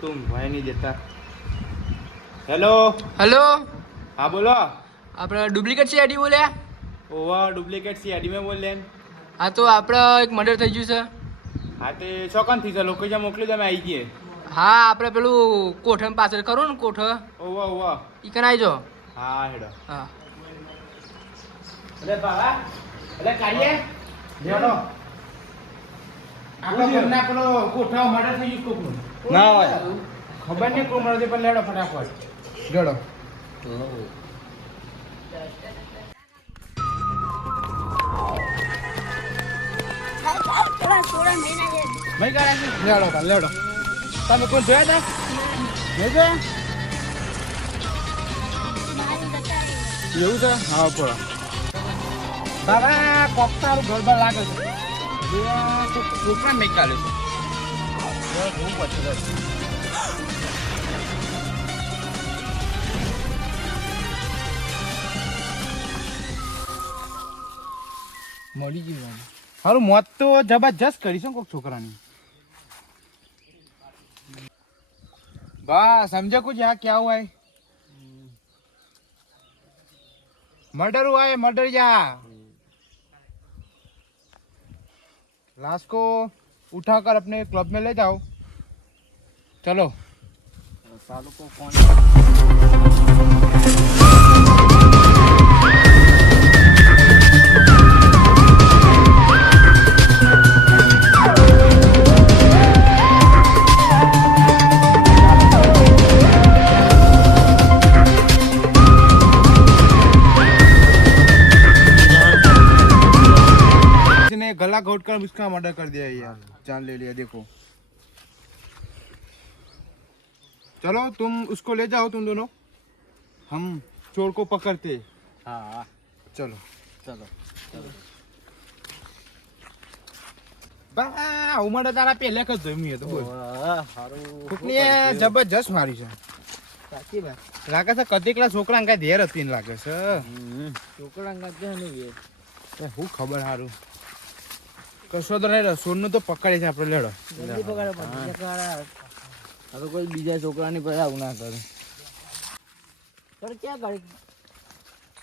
તો ઊંઘવાય નહીં દેતા હેલો હેલો હા બોલો આપણે ડુપ્લિકેટ સીઆઈડી બોલ્યા ઓવા ડુપ્લિકેટ સીઆઈડી મેં બોલે હા તો આપણે એક મર્ડર થઈ ગયું છે હા તે ચોકન થઈ છે લોકેશન મોકલી મોકલ્યું તમે આવી ગયે હા આપણે પેલું કોઠમ પાછળ કરો ને કોઠ ઓવા ઓવા ઈ કન આવી જાઓ હા હેડો હા અરે બાવા અરે કાઢીએ લેવાનો આપણો ઘરના પેલો કોઠા મર્ડર થઈ ગયું કોકનું ના હોય. ખબર નહીં કોણ મળે પણ લેડો ફટાફટ. કાઢે લેડો લેડો. તમે કોણ જોયા હતા? જોયા એવું છે? હા બોલો બાબા કોક ગરબા લાગે છે. છોકરા મેં કાઢ્યો Well, who was it? મળી ગયું મને મારું મોત તો જબરજસ્ત કરીશું કોઈક છોકરાની બા સમજો કુછ યહાં ક્યા હુઆ હે मर्डर हुआ है मर्डर यहाँ लाश को उठाकर अपने क्लब में ले जाओ चलो। गला घोट कर उसका मर्डर कर दिया यार जान ले लिया देखो चलो तुम उसको ले जाओ तुम दोनों हम चोर को पकड़ते હા चलो ચલો બા ઉમર તારા પહેલે જ જોઈ તો બોલ સારું કોકની એ જબરજસ્ત મારી છે સાચી વાત લાગે છે કદીકલા છોકરા કઈ ધેર હતી ને લાગે છે છોકરા ગાજે નહીં એ હું ખબર સારું કશો તો નહીં સોનનું તો પકડે છે આપણે લેડો જલ્દી પકડો પણ પકડા હવે કોઈ બીજા છોકરાની પર આવું ના કરે. પર ક્યાં ગાડી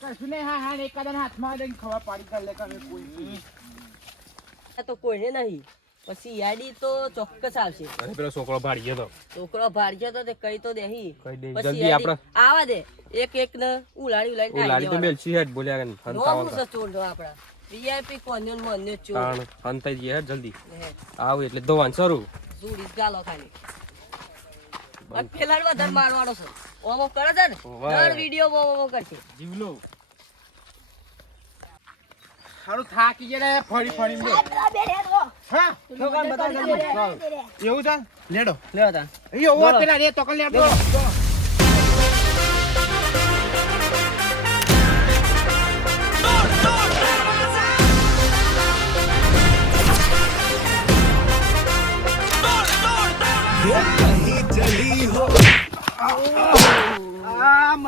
કશું નહીં હા હા એકાદા હાથમાં લઈને ખબર પાડી કર લે કે કોઈ તો કોઈને નહીં પછી યાડી તો ચોક્કસ આવશે. અરે પેલો છોકરો ભાડી તો. છોકરો ભાડ્યો તો તે કઈ તો દેહી કઈ દે પછી જલ્દી આપણે આવા દે એક એક ને ઉલાડી ઉલાડી લાડી તો મેલસી હેડ બોલ્યા કન રોમ છે ચોર નો આપડા. વીઆઈપી કોન્યો ને ચોર. જઈએ હેડ જલ્દી. આવ એટલે દોવાન શરૂ. જોડી ગાલો ખાલી. અને પેલા વધારે મારવાડો છે. ઓમો કરે છે ને વાહ. દર વીડિયો ઓમો કરશે. જીવલો હારું થાકી ગયા ફરી ફરી ને હા? એવું છે? લેડો. લેવા તા એ પેલા રે તો કલ લેડો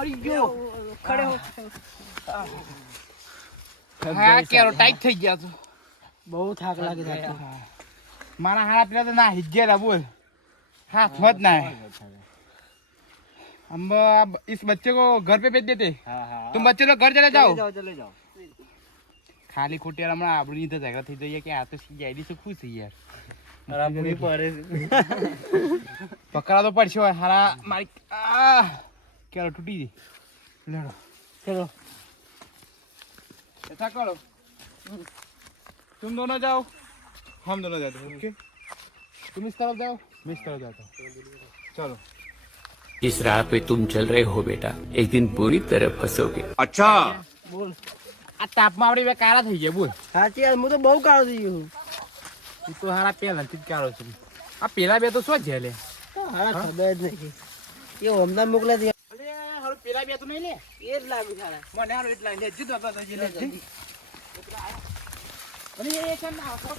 મરી ગયો ખડે હો હા કેરો ટાઈટ થઈ ગયા તો બહુ થાક લાગે છે મારા હારા પેલા તો ના હિજ્જેલા બોલ हाथ मत ना है हम अब इस बच्चे को घर पे भेज देते હા હા तुम बच्चे लोग घर चले जाओ જાઓ ચલે જાઓ ખાલી ખોટી હમણાં આબરૂ ની તો ઝઘડા થઈ જઈએ કે આ તો સીઆઈડી છે ખુશ થઈ યાર રાબુની પડે પકડા તો પડશે હોય હારા મારી આ કેરો તૂટી ગઈ લેડો ચલો ऐसा करो तुम दोनों जाओ हम दोनों जाते हैं ओके तुम इस तरफ जाओ मैं इस तरफ जाता हूँ चलो इस राह पे तुम चल रहे हो बेटा एक दिन पूरी तरह फंसोगे બોલ આ તાપમાં આપણી બે કારા થઈ ગયા બોલ સાચી વાત હું તો બહુ કાળો થઈ ગયો તું તો હારા પહેલાથી જ કારો છે આ પેલા બે તો શું છે લે હારા ખબર જ નહીં એ હમણાં મોકલા દે અરે બે નહીં લે? એ જ લાગુ સારા મને હારું એટલા લે જીતો તો તો જીલે જી અને એ કેમ ના આવશો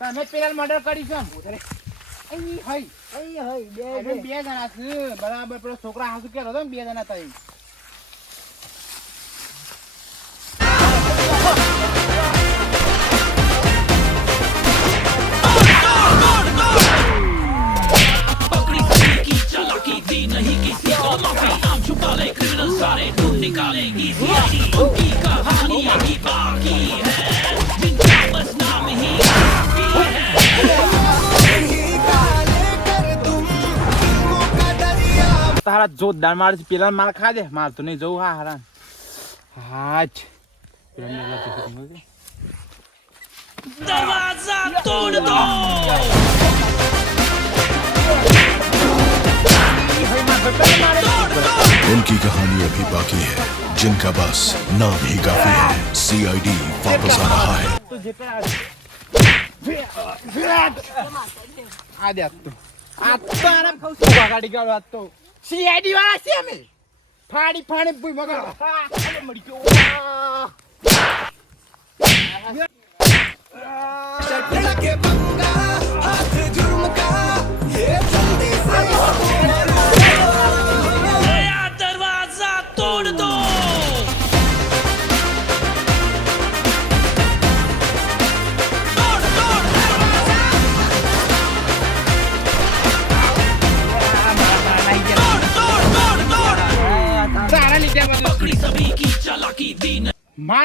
તમે પેલા મર્ડર કરી છો અહીં હઈ. અહીં હઈ બે બે. જણા છે બરાબર પેલો છોકરા હાસુ કેતો હતો ને બે જણા તઈ તારા જોરદાર માર છે પેલા માર ખા દે માર તો નહીં જવું હા હારા હા જ પેલા ને પેલા જતું ખબર છે? उनकी कहानी अभी बाकी है जिनका बस नाम ही काफी है सीआईडी वापस आ रहा है તો જે પેલા વિરાટ આ દે આ તો આ તો આરામ ખાવ છું ગાડી ગાડો આ તો સીઆઈડી વાળા છે અમે. ફાડી ફાડી ભૂઈ મગર મળી ગયો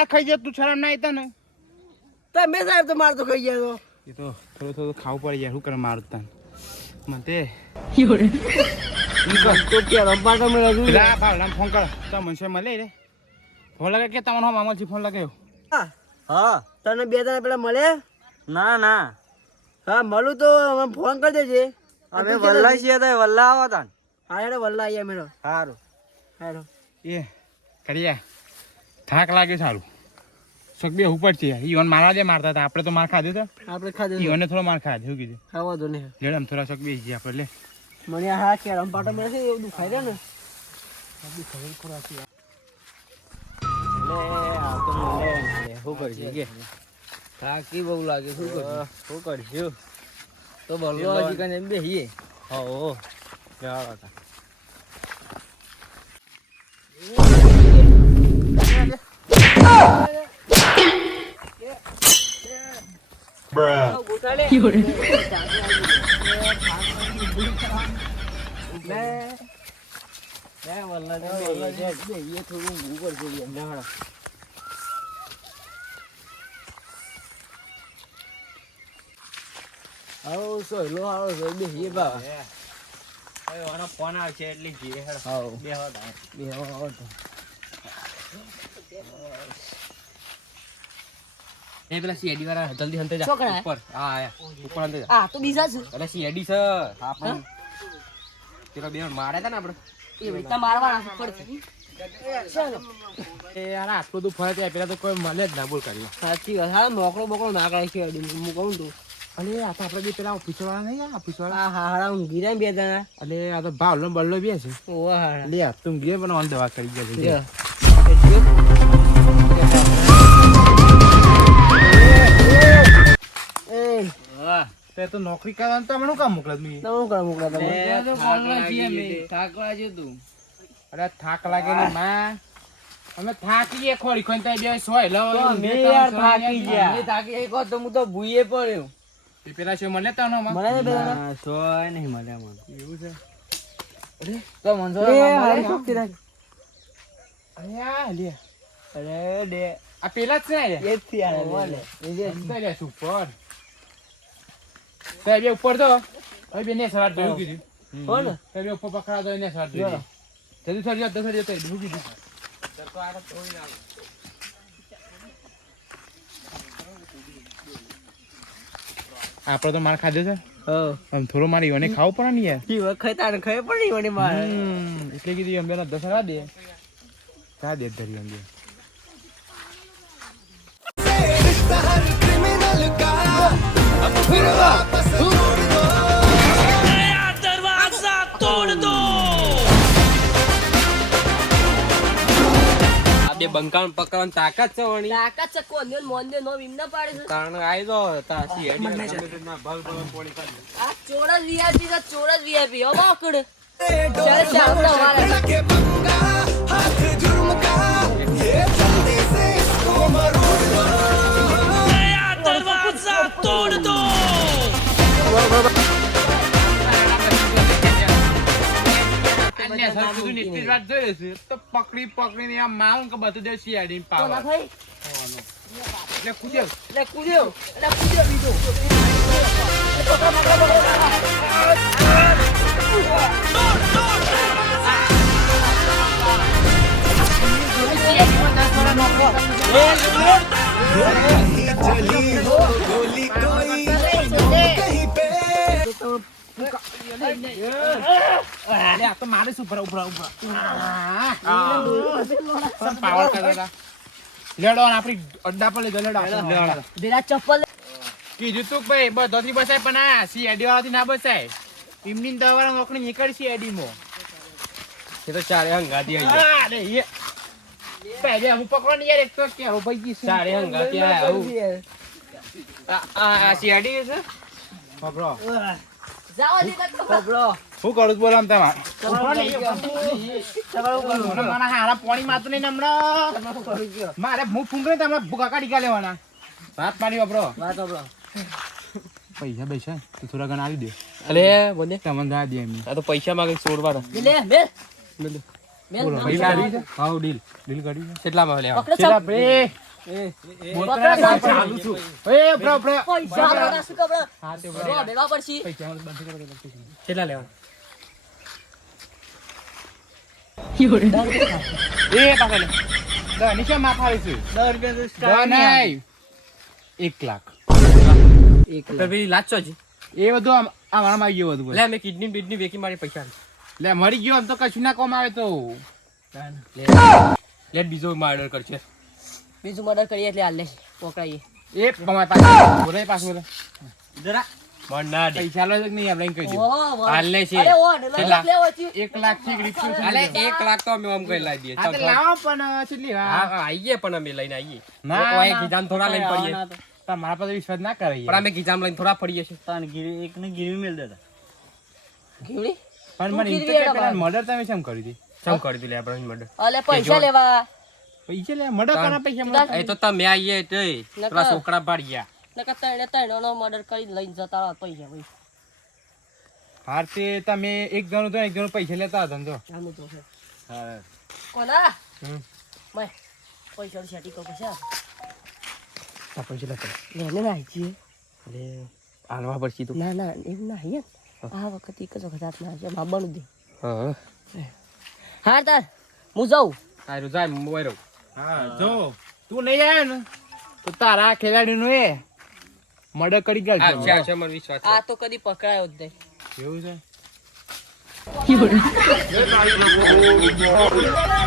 ખાઈ જાય તું શરમ ના આવતા ને તમે સાહેબ તો માર તો ખાઈ ગયા તો. એ તો થોડું થોડું ખાવું પડી જાય શું કરે મારતા મને તે. ફોન કરો. તો મનસે મળે રે. ફોન લગાય કે તમારો મામાથી ફોન લગાવ્યો હા. તને બે દાડા પેલા મળે? ના ના. હા મળું તો અમે ફોન કરી દેજે. અમે વલ્લા છીએ તો વલ્લા આવો તા હા હેડો વલ્લા આયા મેળો સારું હેડો. એ કરીયા થાક લાગે સારું. શોક ઉપર છે ઈવન મારા જે મારતા હતા આપણે તો માર ખાધો તો. આપણે ખાધું ઈવને થોડો માર ખાધો કીધું. ખાવા દો ને લેડમ થોડા શોક બે જઈએ આપણે લે. મને હા કે રંપાટો મળે છે એવું દુખાય છે ને? શું કરશું કે થાકી બહુ લાગે શું કરશું શું કરશું તો બોલો હજી કને એમ બેહીએ હો. બેહીએ થોડું આવો સોયલો આવો સોય બેહીએ બા ફોન આવશે એટલે જીરે હેડ બે હોતા બે એ પેલા સીઆઈડી વાળા જલ્દી હંતે જા. છોકરા? ઉપર. હા આયા. ઉપર હંતે જા. આ તો બીજા છે અરે સીઆઈડી છે. આપણે પેલો બે માર્યા હતા ને આપણે એ ભાઈ તમારવાના પડશે ચાલો. એ યાર આટલું બધું ફરે ત્યાં પેલા તો કોઈ મળે જ ના બોલ કર્યો સાચી વાત. હા મોકળો બોકળો ના કરે છે હું કહું તું. અલે આ તો આપણે બે પેલા ઓફિસ વાળા નહીં ઓફિસ વાળા. હા હા ઊંઘી રહ્યા બે જણા. અલે આ તો ભાવલો બળલો બે છે. ઓવા હારા લે તું ગીરે પણ ઓન દવા કરી ગયા તે તો નોકરી કરવા તો હમણાં કામ મોકલા તમે. તો હું કરવા મોકલા તમે થાક લાગ્યો તું. અરે થાક લાગે ને માં. અમે થાકી ગયા ખોરી ખોઈ તો બે સોય લો મે યાર થાકી ગયા. મે થાકી કહો તો હું તો ભૂયે પડ્યો. એ પેલા છે મને તો નો માં? મળે ને બે સોય નહીં મળે મને. એવું છે? તો મનસો એ હારી શક્તિ રાખ. અરે આ લે. અરે દે આ પેલા જ છે ને એ જ થી આ ઓલે. અંદર લે ઉપર તે બે ઉપર તો હવે બે ને સવાર જોયું કીધું હો ને તે બે ઉપર પકડા તો એને સવાર જોયું જલ્દી સર જો દસ જતો ભૂ કીધું આપણે તો માર ખાધો છે આમ થોડો મારી એને ખાવું પડે ને યાર ઈ વખત આને ખાય પડી મને માર એટલે કીધું અંબે દસ રા દે કા દે ધરી અંબે આ બે બંકાણ પકડવાની તાકાત છે વણી. તાકાત છે કોન્યો ને મોન્યો નો વિમ ના પાડે છે. કારણ આઈ દો તા સીઆઈડી ના ભાગ ભાગ પોણી કાઢી આ ચોર જ વીઆઈપી તો ચોર જ વીઆઈપી હો બાકડ ચાલ ચાલ તો વાળા કા સર જલ્દી સે જ મરોડ દો દરવાજા તો પકડી પકડીને આમ માઉન કે બધું દે સીઆઈડી તો ના પાવર થઈ એટલે કૂદ્યો એટલે કૂદ્યો એટલે કૂદ્યો બીજો અરે આ તો મારે શું ભરા ઉભરા ઉભરા પાવર કરતા લેડો અને અડ્ડા પર લેડો આપણે. ચપ્પલ કીધું તું કે ભાઈ બધોથી બસાય પણ આ સીઆઈડી વાળાથી ના બસાય એમની દવા નોકરી નીકળી સીઆઈડી એ તો ચારે હંગાતી આવી અરે એ પહેલે હું પકડવાની યાર એક તો કેરો ભાઈ ચારે હંગાતી આ આ- છે ખબરો શું કરું છું બોલો આમ મારા હારા પાણી નહીં હમણાં. મારે હું લેવાના? વાત વાપરો વાત પૈસા પૈસા તો થોડા ઘણા આવી દે. અરે બોલે. તમને દા દે એમ. આ તો પૈસા માંગે સોડવાના લે ડીલ. ડીલ કરી કેટલામાં લેવા? પકડો છેલ્લા કેટલા લેવા? એ એક લાખ. લાચો બધું આમ આ આવી ગયો બધું લે મેં કિડની બિડની વેકી મારી પૈસા લે મરી ગયો આમ તો કશું ના કોમ આવે તો. લે બીજો ઓર્ડર કરશે બીજું મર્ડર કરીએ એટલે હાલ. લે પકડાઈએ. એક તમારે પાસે બોલે પાછું બોલે. જરા. મન ના દે પૈસા લો નહીં આપણે કહી દો ઓહો, વાહ. હાલ લે છે. અરે ઓ ઢેલો કેટલા? લેવો છે? એક લાખથી રીક્ષું છે. એક લાખ તો અમે આમ કઈ લાવી દઈએ. હા તો ચાલ, લાવો પણ કેટલી હા હા હા, પણ અમે લઈને આઈએ. ના, ના. ગીજામ થોડા લઈને પડીએ. તમારા પર વિશ્વાસ ના કરે પણ અમે ગીજામ લઈને થોડા પડીએ છે ઘીવડી પણ મને એમ તો ગીરવી કે પેલા એડા મર્ડર તમે કેમ કરી દી? ચમ કરી આપણે મર્ડર અલે પૈસા લેવા. પૈસા લે મર્ડર. પૈસા મળે એ તો તમે આઈએ તે પેલા. છોકરા ભાડ્યા. નકર ત્રણે ત્રણનો મર્ડર કરી લઈને જતા રહો પૈસા ભાઈ હાર તે તમે એક જણું તો એક જણું પૈસા લેતા હતા ને જો. આનું તો છે. કોના? હમ. મેં પૈસા સેટિંગ કરો પૈસા આ. પૈસા લેતા. લેને ના આવીએ એટલે હાલવા પડશે તો. ના ના ના આ વખત એક જ વખત હાથમાં આવશે બાબાનું દે. હા. હા તાર હું જાઉં. સારું જાય મોબાઈલ હા જો. તું નહીં આવ્યો ને તો તારા ખેલાડીનું એ મર્ડર કરી હા ગયા છે છે મને વિશ્વાસ આ તો કદી પકડાયો જ નહીં. એવું છે?